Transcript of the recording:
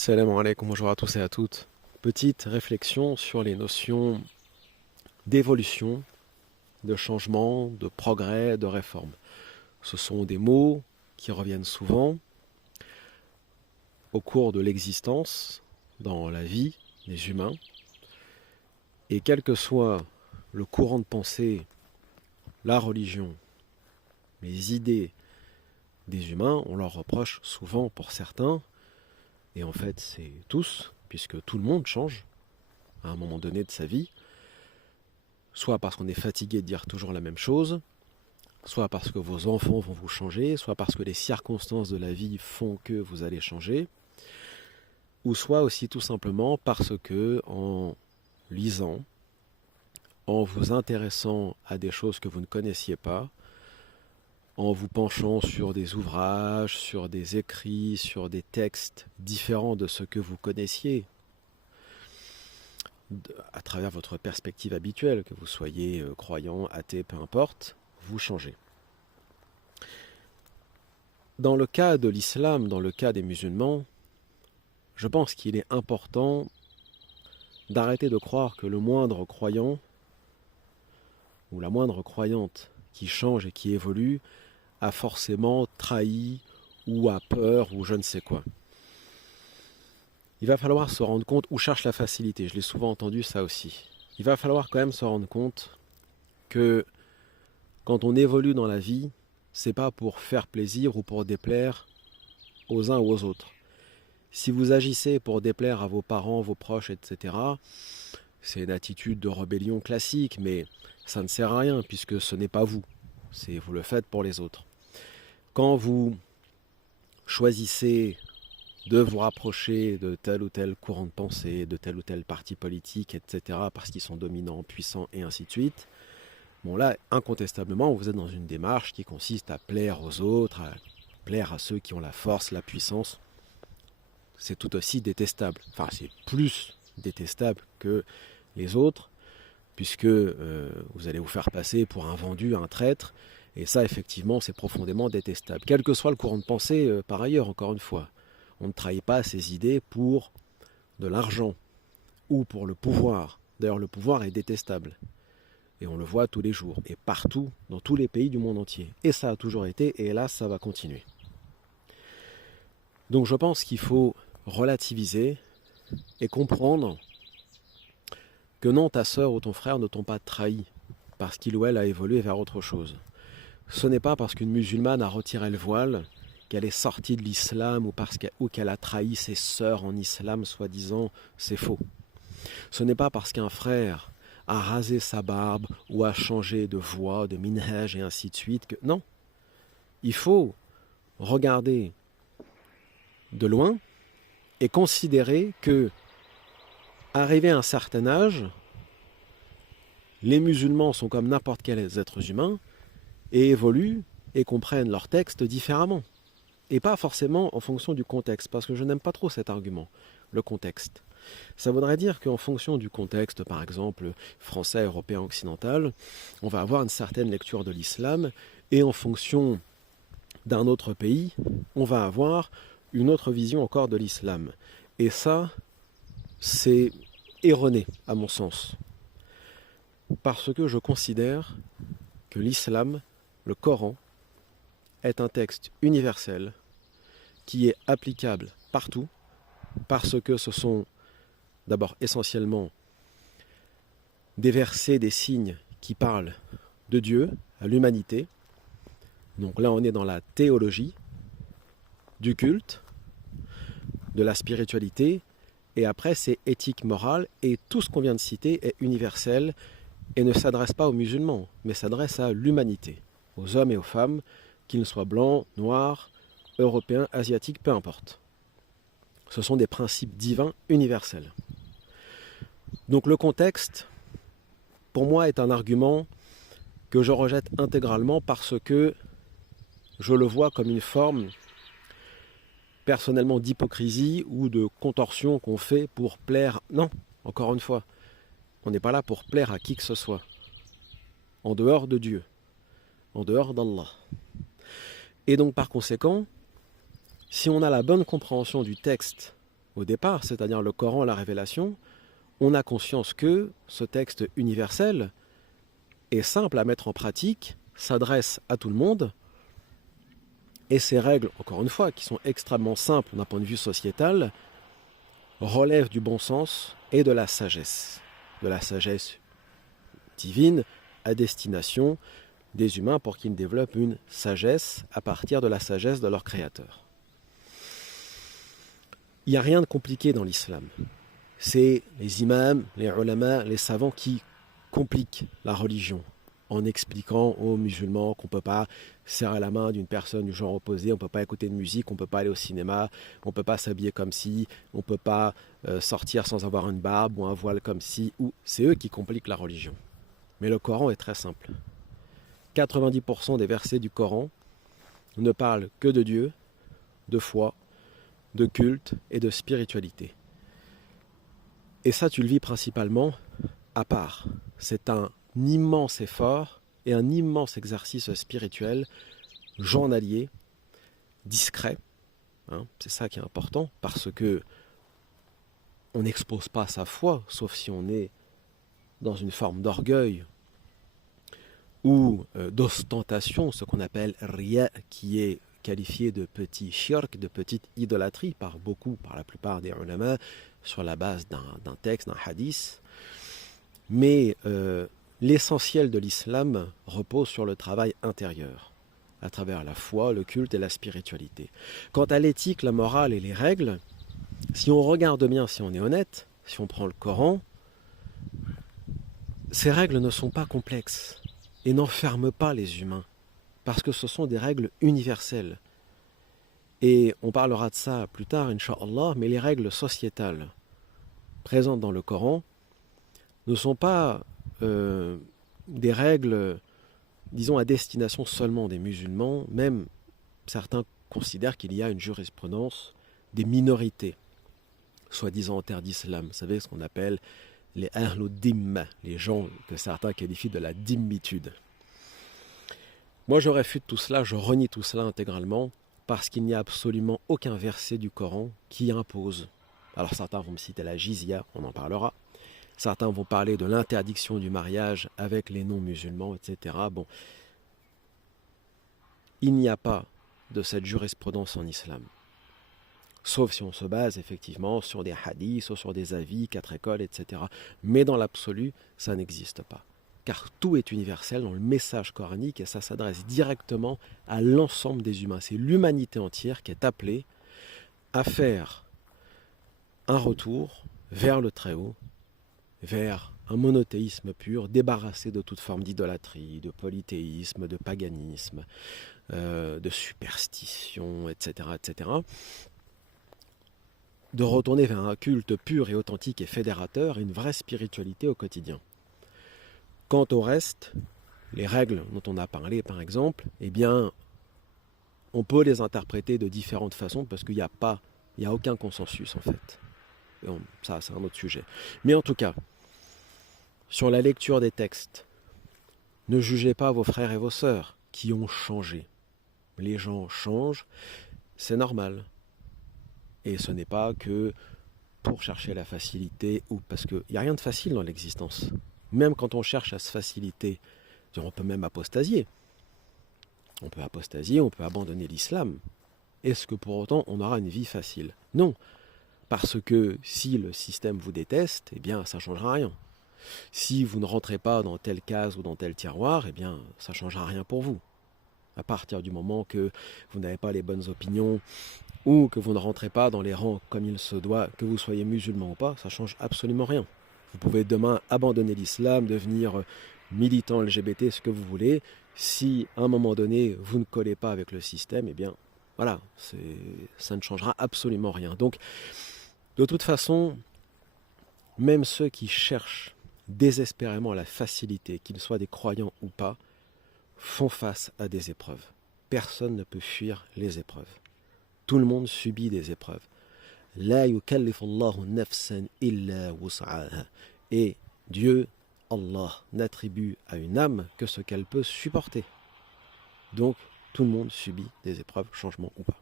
Salam alaikum, bonjour à tous et à toutes. Petite réflexion sur les notions d'évolution, de changement, de progrès, de réforme. Ce sont des mots qui reviennent souvent au cours de l'existence, dans la vie des humains, et quel que soit le courant de pensée, la religion, les idées des humains, on leur reproche souvent pour certains, et en fait c'est tous, puisque tout le monde change à un moment donné de sa vie, soit parce qu'on est fatigué de dire toujours la même chose, soit parce que vos enfants vont vous changer, soit parce que les circonstances de la vie font que vous allez changer, ou soit aussi tout simplement parce que en lisant, en vous intéressant à des choses que vous ne connaissiez pas, en vous penchant sur des ouvrages, sur des écrits, sur des textes différents de ce que vous connaissiez, à travers votre perspective habituelle, que vous soyez croyant, athée, peu importe, vous changez. Dans le cas de l'islam, dans le cas des musulmans, je pense qu'il est important d'arrêter de croire que le moindre croyant ou la moindre croyante qui change et qui évolue a forcément trahi ou a peur ou je ne sais quoi. Il va falloir se rendre compte, ou cherche la facilité, je l'ai souvent entendu ça aussi. Il va falloir quand même se rendre compte que quand on évolue dans la vie, c'est pas pour faire plaisir ou pour déplaire aux uns ou aux autres. Si vous agissez pour déplaire à vos parents, vos proches, etc., c'est une attitude de rébellion classique, mais ça ne sert à rien puisque ce n'est pas vous. Vous le faites pour les autres. Quand vous choisissez de vous rapprocher de tel ou tel courant de pensée, de tel ou tel parti politique, etc., parce qu'ils sont dominants, puissants et ainsi de suite, bon là, incontestablement, vous êtes dans une démarche qui consiste à plaire aux autres, à plaire à ceux qui ont la force, la puissance. C'est tout aussi détestable. Enfin, c'est plus détestable que les autres, puisque vous allez vous faire passer pour un vendu, un traître, et ça, effectivement, c'est profondément détestable. Quel que soit le courant de pensée, par ailleurs, encore une fois, on ne trahit pas ses idées pour de l'argent ou pour le pouvoir. D'ailleurs, le pouvoir est détestable. Et on le voit tous les jours, et partout, dans tous les pays du monde entier. Et ça a toujours été, et hélas, ça va continuer. Donc je pense qu'il faut relativiser et comprendre que non, ta sœur ou ton frère ne t'ont pas trahi parce qu'il ou elle a évolué vers autre chose. Ce n'est pas parce qu'une musulmane a retiré le voile qu'elle est sortie de l'islam ou qu'elle a trahi ses sœurs en islam, soi-disant, c'est faux. Ce n'est pas parce qu'un frère a rasé sa barbe ou a changé de voix, de minhaj et ainsi de suite que... Non, il faut regarder de loin et considérer que, arrivé à un certain âge, les musulmans sont comme n'importe quels êtres humains et évoluent et comprennent leurs textes différemment. Et pas forcément en fonction du contexte, parce que je n'aime pas trop cet argument, le contexte. Ça voudrait dire qu'en fonction du contexte, par exemple français, européen, occidental, on va avoir une certaine lecture de l'islam, et en fonction d'un autre pays, on va avoir une autre vision encore de l'islam. Et ça, c'est erroné, à mon sens. Parce que je considère que l'islam, le Coran, est un texte universel qui est applicable partout, parce que ce sont d'abord essentiellement des versets, des signes qui parlent de Dieu à l'humanité. Donc là, on est dans la théologie, du culte, de la spiritualité, et après c'est éthique, morale, et tout ce qu'on vient de citer est universel et ne s'adresse pas aux musulmans, mais s'adresse à l'humanité, aux hommes et aux femmes, qu'ils soient blancs, noirs, européens, asiatiques, peu importe. Ce sont des principes divins universels. Donc le contexte, pour moi, est un argument que je rejette intégralement parce que je le vois comme une forme personnellement d'hypocrisie ou de contorsion qu'on fait pour plaire. Non, encore une fois, on n'est pas là pour plaire à qui que ce soit, en dehors de Dieu, en dehors d'Allah. Et donc par conséquent, si on a la bonne compréhension du texte au départ, c'est-à-dire le Coran, la révélation, on a conscience que ce texte universel est simple à mettre en pratique, s'adresse à tout le monde, et ces règles, encore une fois, qui sont extrêmement simples d'un point de vue sociétal, relèvent du bon sens et de la sagesse divine à destination des humains pour qu'ils développent une sagesse à partir de la sagesse de leur Créateur. Il n'y a rien de compliqué dans l'islam. C'est les imams, les ulama, les savants qui compliquent la religion en expliquant aux musulmans qu'on ne peut pas serrer la main d'une personne du genre opposé, on ne peut pas écouter de musique, on ne peut pas aller au cinéma, on ne peut pas s'habiller comme ci, on ne peut pas sortir sans avoir une barbe ou un voile comme ci, ou c'est eux qui compliquent la religion. Mais le Coran est très simple. 90% des versets du Coran ne parlent que de Dieu, de foi, de culte et de spiritualité. Et ça, tu le vis principalement à part. C'est un immense effort et un immense exercice spirituel, journalier, discret. C'est ça qui est important, parce que on n'expose pas sa foi, sauf si on est dans une forme d'orgueil ou d'ostentation, ce qu'on appelle riya, qui est qualifié de petit shirk, de petite idolâtrie par la plupart des ulama, sur la base d'un texte, d'un hadith. Mais l'essentiel de l'islam repose sur le travail intérieur, à travers la foi, le culte et la spiritualité. Quant à l'éthique, la morale et les règles, si on regarde bien, si on est honnête, si on prend le Coran, ces règles ne sont pas complexes et n'enferment pas les humains, parce que ce sont des règles universelles. Et on parlera de ça plus tard, Inch'Allah, mais les règles sociétales présentes dans le Coran ne sont pas des règles, disons, à destination seulement des musulmans. Même certains considèrent qu'il y a une jurisprudence des minorités, soi-disant en terre d'islam. Vous savez ce qu'on appelle les ahlud-dimma, les gens que certains qualifient de la dhimmitude. Moi, je réfute tout cela, je renie tout cela intégralement, parce qu'il n'y a absolument aucun verset du Coran qui impose. Alors certains vont me citer la jizya, on en parlera. Certains vont parler de l'interdiction du mariage avec les non-musulmans, etc. Bon, il n'y a pas de cette jurisprudence en islam. Sauf si on se base effectivement sur des hadiths ou sur des avis, 4 écoles, etc. Mais dans l'absolu, ça n'existe pas. Car tout est universel dans le message coranique et ça s'adresse directement à l'ensemble des humains. C'est l'humanité entière qui est appelée à faire un retour vers le Très-Haut, vers un monothéisme pur, débarrassé de toute forme d'idolâtrie, de polythéisme, de paganisme, de superstition, etc., etc., de retourner vers un culte pur et authentique et fédérateur et une vraie spiritualité au quotidien. Quant au reste, les règles dont on a parlé par exemple, eh bien, on peut les interpréter de différentes façons parce qu'il n'y a aucun consensus en fait. Ça, c'est un autre sujet. Mais en tout cas, sur la lecture des textes, ne jugez pas vos frères et vos sœurs qui ont changé. Les gens changent, c'est normal. Et ce n'est pas que pour chercher la facilité, ou parce qu'il n'y a rien de facile dans l'existence. Même quand on cherche à se faciliter, on peut même apostasier. On peut apostasier, on peut abandonner l'islam. Est-ce que pour autant on aura une vie facile? Non. Parce que si le système vous déteste, eh bien ça ne changera rien. Si vous ne rentrez pas dans telle case ou dans tel tiroir, eh bien ça ne changera rien pour vous. À partir du moment que vous n'avez pas les bonnes opinions, ou que vous ne rentrez pas dans les rangs comme il se doit, que vous soyez musulman ou pas, ça ne change absolument rien. Vous pouvez demain abandonner l'islam, devenir militant LGBT, ce que vous voulez. Si à un moment donné, vous ne collez pas avec le système, eh bien, voilà, ça ne changera absolument rien. Donc, de toute façon, même ceux qui cherchent désespérément la facilité, qu'ils soient des croyants ou pas, font face à des épreuves. Personne ne peut fuir les épreuves. Tout le monde subit des épreuves. La yukallifu Allahu nafsan illa wus'aha. Et Dieu, Allah, n'attribue à une âme que ce qu'elle peut supporter. Donc, tout le monde subit des épreuves, changement ou pas.